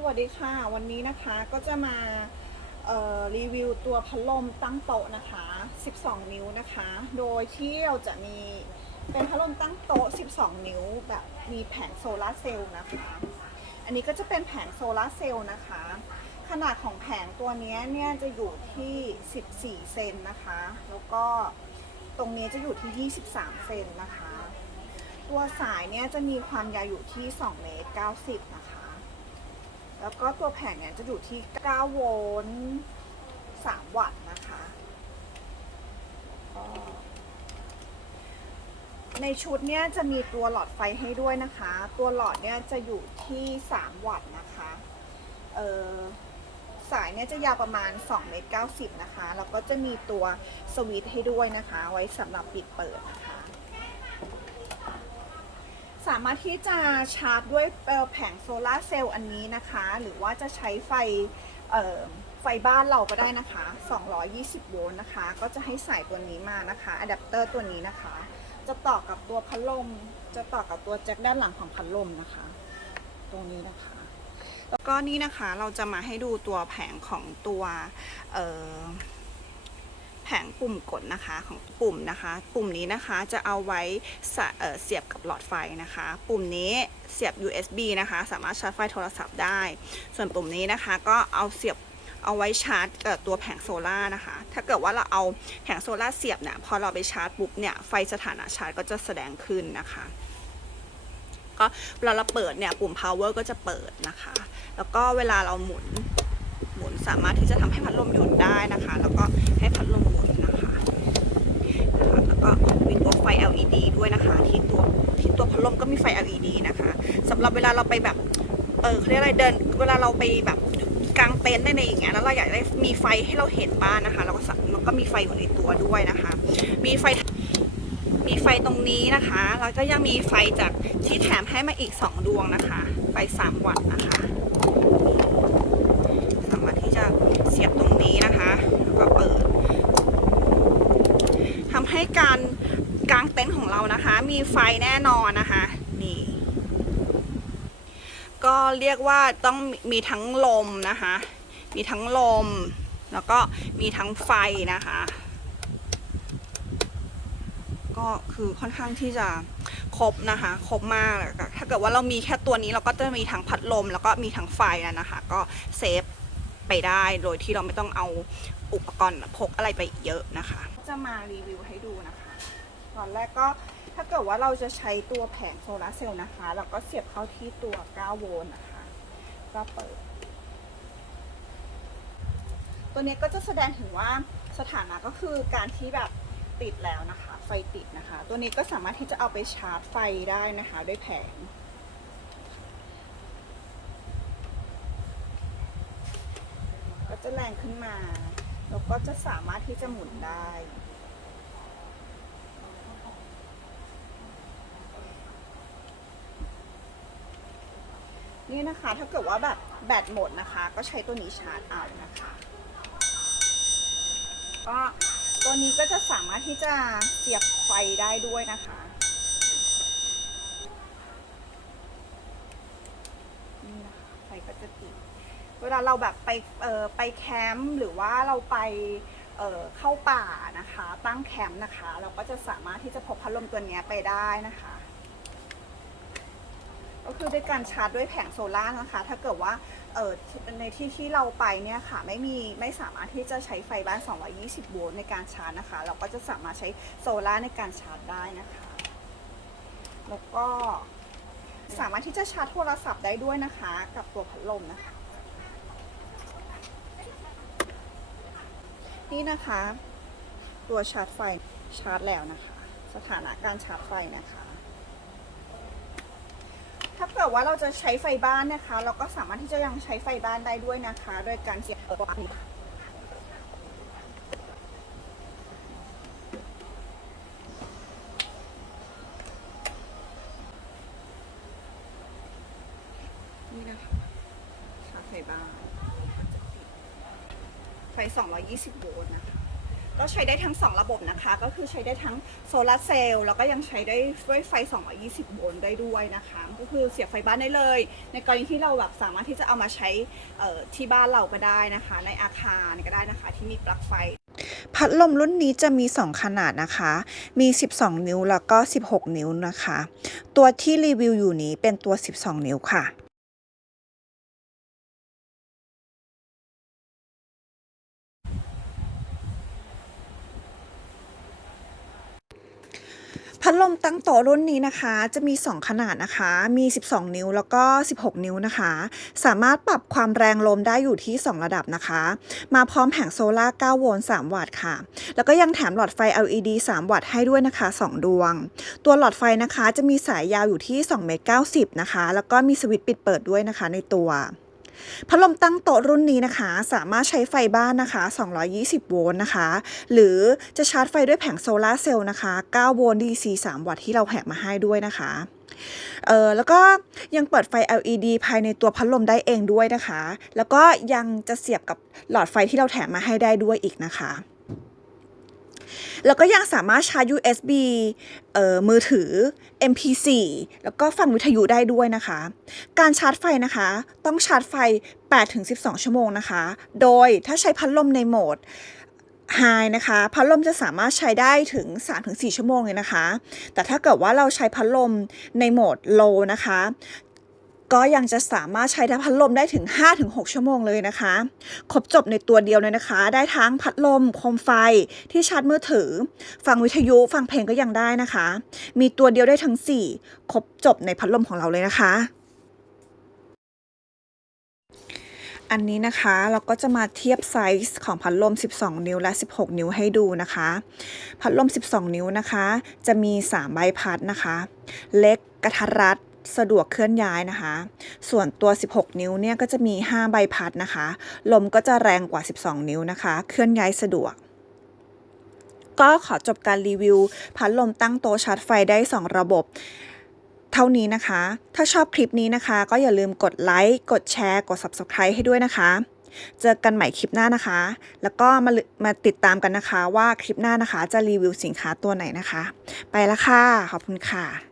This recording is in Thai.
สวัสดีค่ะ วันนี้นะคะก็จะมารีวิวตัวพัดลมตั้งโต๊ะนะคะ 12 นิ้วนะคะ โดยที่เราจะมีเป็นพัดลมตั้งโต๊ะ 12 นิ้ว แบบมีแผงโซลาร์เซลล์นะคะ อันนี้ก็จะเป็นแผงโซลาร์เซลล์นะคะ ขนาดของแผงตัวนี้เนี่ยจะอยู่ที่ 14 เซนนะคะ แล้วก็ตรงนี้จะอยู่ที่ 23 เซนนะคะ ตัวสายเนี่ยจะมีความยาวอยู่ที่ 2 เมตร 90 นะคะ แล้วก็ตัวแผงเนี่ยจะอยู่ที่9โวลต์3วัตต์นะคะในชุดเนี่ยจะมีตัวหลอดไฟให้ด้วยนะคะ ตัวหลอดเนี่ยจะอยู่ที่ 3 วัตต์นะคะเออสายเนี่ยจะยาวประมาณ2เมตร90นะคะ แล้วก็จะมีตัวสวิตช์ให้ด้วยนะคะ ไว้สำหรับปิดเปิดนะคะามารถที่จะชาร์จด้วยแผงโซลาร์เซลล์อันนี้นะคะ หรือว่าจะใช้ไฟไฟบ้านเราก็ได้นะคะ 220 โวลต์นะคะ ก็จะให้ใส่ตัวนี้มานะคะอะแดปเตอร์ตัวนี้นะคะ จะต่อกับตัวพัดลม จะต่อกับตัวแจ็คด้านหลังของพัดลมนะคะ ตรงนี้นะคะ แล้วก็นี่นะคะเราจะมาให้ดูตัวแผงของตัวเออ แผงปุ่มกดนะคะของปุ่มนะคะ ปุ่มนี้นะคะจะเอาไว้เสียบกับหลอดไฟนะคะ ปุ่มนี้เสียบ USB นะคะ สามารถชาร์จไฟโทรศัพท์ได้ ส่วนปุ่มนี้นะคะก็เอาเสียบเอาไว้ชาร์จตัวแผงโซล่าร์นะคะ ถ้าเกิดว่าเราเอาแผงโซล่าร์เสียบเนี่ยพอเราไปชาร์จปุ๊บเนี่ยไฟสถานะชาร์จก็จะแสดงขึ้นนะคะ ก็เวลาเราเปิดเนี่ยปุ่ม power ก็จะเปิดนะคะ แล้วก็เวลาเราหมุนหมุนสามารถที่จะทำให้พัดลมหยุดได้นะคะ แล้วก็ให้พัดลมหมุนนะคะนะคะแล้ว ก็มีตัวไฟ LED ด้วยนะคะ ที่ตัวที่ตัวพัดลมก็มีไฟ LED นะคะสำหรับเวลาเราไปแบบ เออเขาเรียกอะไรเดิน เวลาเราไปแบบกลางเต็นท์ในอย่างเงี้ยแล้วเราอยากได้มีไฟให้เราเห็นบ้านนะคะเราก็สะมันก็มีไฟอยู่ในตัวด้วยนะคะ มีไฟมีไฟตรงนี้นะคะแล้วก็ยังมีไฟจากที่แถมให้มาอีก 2 ดวงนะคะ ไฟ 3 วัตต์นะคะสามารถที่จะเสียบตรงนี้นะคะ แล้วก็เปิด ให้การกางเต็นท์ของเรานะคะ มีไฟแน่นอนนะคะ นี่ ก็เรียกว่าต้องมีทั้งลมนะคะ มีทั้งลม แล้วก็มีทั้งไฟนะคะ ก็คือค่อนข้างที่จะครบนะคะครบมากถ้าเกิดว่าเรามีแค่ตัวนี้เราก็จะมีทั้งพัดลม แล้วก็มีทั้งไฟนะนะคะ ก็เซฟ ไปได้โดยที่เราไม่ต้องเอาอุปกรณ์พกอะไรไปเยอะนะคะ จะมารีวิวให้ดูนะคะ ตอนแรกก็ถ้าเกิดว่าเราจะใช้ตัวแผงโซลาร์เซลล์นะคะ เราก็เสียบเข้าที่ตัว 9 โวลต์นะคะ ก็เปิด ตัวนี้ก็จะแสดงถึงว่าสถานะก็คือการที่แบบติดแล้วนะคะ ไฟติดนะคะ ตัวนี้ก็สามารถที่จะเอาไปชาร์จไฟได้นะคะ ด้วยแผง ก็ จะแรงขึ้นมา แล้วก็จะสามารถที่จะหมุนได้ นี่นะคะถ้าเกิดว่าแบบแบตหมดนะคะ ก็ใช้ตัวนี้ชาร์จเอานะคะ ก็ตัวนี้ก็จะสามารถที่จะเสียบไฟได้ด้วยนะคะนี่นะคะไฟก็จะติด เวลาเราแบบไปเอ่อไปแคมป์หรือว่าเราไปเอ่อเข้าป่านะคะ ตั้งแคมป์นะคะ เราก็จะสามารถที่จะพกพัดลมตัวนี้ไปได้นะคะ ก็คือด้วยการชาร์จด้วยแผงโซล่าร์นะคะ ถ้าเกิดว่าเออในที่ที่เราไปเนี่ยค่ะไม่มีไม่สามารถที่จะใช้ไฟบ้าน 220 โวลต์ในการชาร์จนะคะ เราก็จะสามารถใช้โซล่าร์ในการชาร์จได้นะคะ แล้วก็สามารถที่จะชาร์จโทรศัพท์ได้ด้วยนะคะ กับตัวพัดลมนะคะ นี่นะคะ ตัวชาร์จไฟชาร์จแล้วนะคะ สถานะการชาร์จไฟนะคะ ถ้าเกิดว่าเราจะใช้ไฟบ้านนะคะ เราก็สามารถที่จะยังใช้ไฟบ้านได้ด้วยนะคะ โดยการเสียบตัวนี้นี่นะคะชาร์จไฟบ้าน ฟ 220 โวลต์นะคะก็ใช้ได้ทั้ง 2 ระบบนะคะ ก็คือใช้ได้ทั้งโซลาร์เซลล์แล้วก็ยังใช้ได้ด้วยไฟ 220 โวลต์ได้ด้วยนะคะ ก็คือเสียบไฟบ้านได้เลย ในกรณีที่เราแบบสามารถที่จะเอามาใช้ที่บ้านเราก็ได้นะคะ ในอาคารก็ได้นะคะที่มีปลั๊กไฟ พัดลมรุ่นนี้จะมี 2 ขนาดนะคะ มี 12 นิ้วแล้วก็ 16 นิ้วนะคะ ตัวที่รีวิวอยู่นี้เป็นตัว 12 นิ้วค่ะ พัดลมตั้งโต๊ะรุ่นนี้นะคะ จะมี 2 ขนาดนะคะ มี 12 นิ้วแล้วก็ 16 นิ้วนะคะ สามารถปรับความแรงลมได้อยู่ที่ 2 ระดับนะคะ มาพร้อมแผงโซลา9 โวลต์ 3 วัตต์ค่ะ แล้วก็ยังแถมหลอดไฟ LED 3 วัตต์ให้ด้วยนะคะ 2 ดวง ตัวหลอดไฟนะคะจะมีสายยาวอยู่ที่2เมตร90นะคะ แล้วก็มีสวิตช์ปิดเปิดด้วยนะคะในตัว พัดลมตั้งโต๊ะรุ่นนี้นะคะ สามารถใช้ไฟบ้านนะคะ 220 โวลต์นะคะ หรือจะชาร์จไฟด้วยแผงโซลาร์เซลล์นะคะ 9 โวลต์ DC 3 วัตต์ที่เราแถมมาให้ด้วยนะคะเออแล้วก็ยังเปิดไฟ LED ภายในตัวพัดลมได้เองด้วยนะคะ แล้วก็ยังจะเสียบกับหลอดไฟที่เราแถมมาให้ได้ด้วยอีกนะคะ แล้วก็ยังสามารถชาร์จ USB เอ่อมือถือ MP4 แล้วก็ฟังวิทยุได้ด้วยนะคะ การชาร์จไฟนะคะ ต้องชาร์จไฟ 8-12 ชั่วโมงนะคะ โดยถ้าใช้พัดลมในโหมด High นะคะพัดลมจะสามารถใช้ได้ถึง 3-4 ชั่วโมงเลยนะคะ แต่ถ้าเกิดว่าเราใช้พัดลมในโหมด Low นะคะ ก็ยังจะสามารถใช้พัดลมได้ถึง 5-6 ชั่วโมงเลยนะคะ ครบจบในตัวเดียวเลยนะคะ ได้ทั้งพัดลมโคมไฟที่ชาร์จมือถือ ฟังวิทยุฟังเพลงก็ยังได้นะคะ มีตัวเดียวได้ทั้ง 4 ครบจบในพัดลมของเราเลยนะคะอันนี้นะคะเราก็จะมาเทียบไซส์ของพัดลม 12 นิ้วและ 16 นิ้วให้ดูนะคะ พัดลม 12 นิ้วนะคะ จะมี 3 ใบพัดนะคะ เล็กกระทัดรัด สะดวกเคลื่อนย้ายนะคะ ส่วนตัว 16 นิ้วเนี่ยก็จะมี 5 ใบพัดนะคะ ลมก็จะแรงกว่า 12 นิ้วนะคะ เคลื่อนย้ายสะดวก ก็ขอจบการรีวิว พัดลมตั้งโต๊ะชาร์จไฟได้ 2 ระบบเท่านี้นะคะ ถ้าชอบคลิปนี้นะคะ ก็อย่าลืมกดไลค์ กดแชร์ กด Subscribe ให้ด้วยนะคะ เจอกันใหม่คลิปหน้านะคะ แล้วก็มามาติดตามกันนะคะว่าคลิปหน้านะคะ จะรีวิวสินค้าตัวไหนนะคะ ไปละค่ะ ขอบคุณค่ะ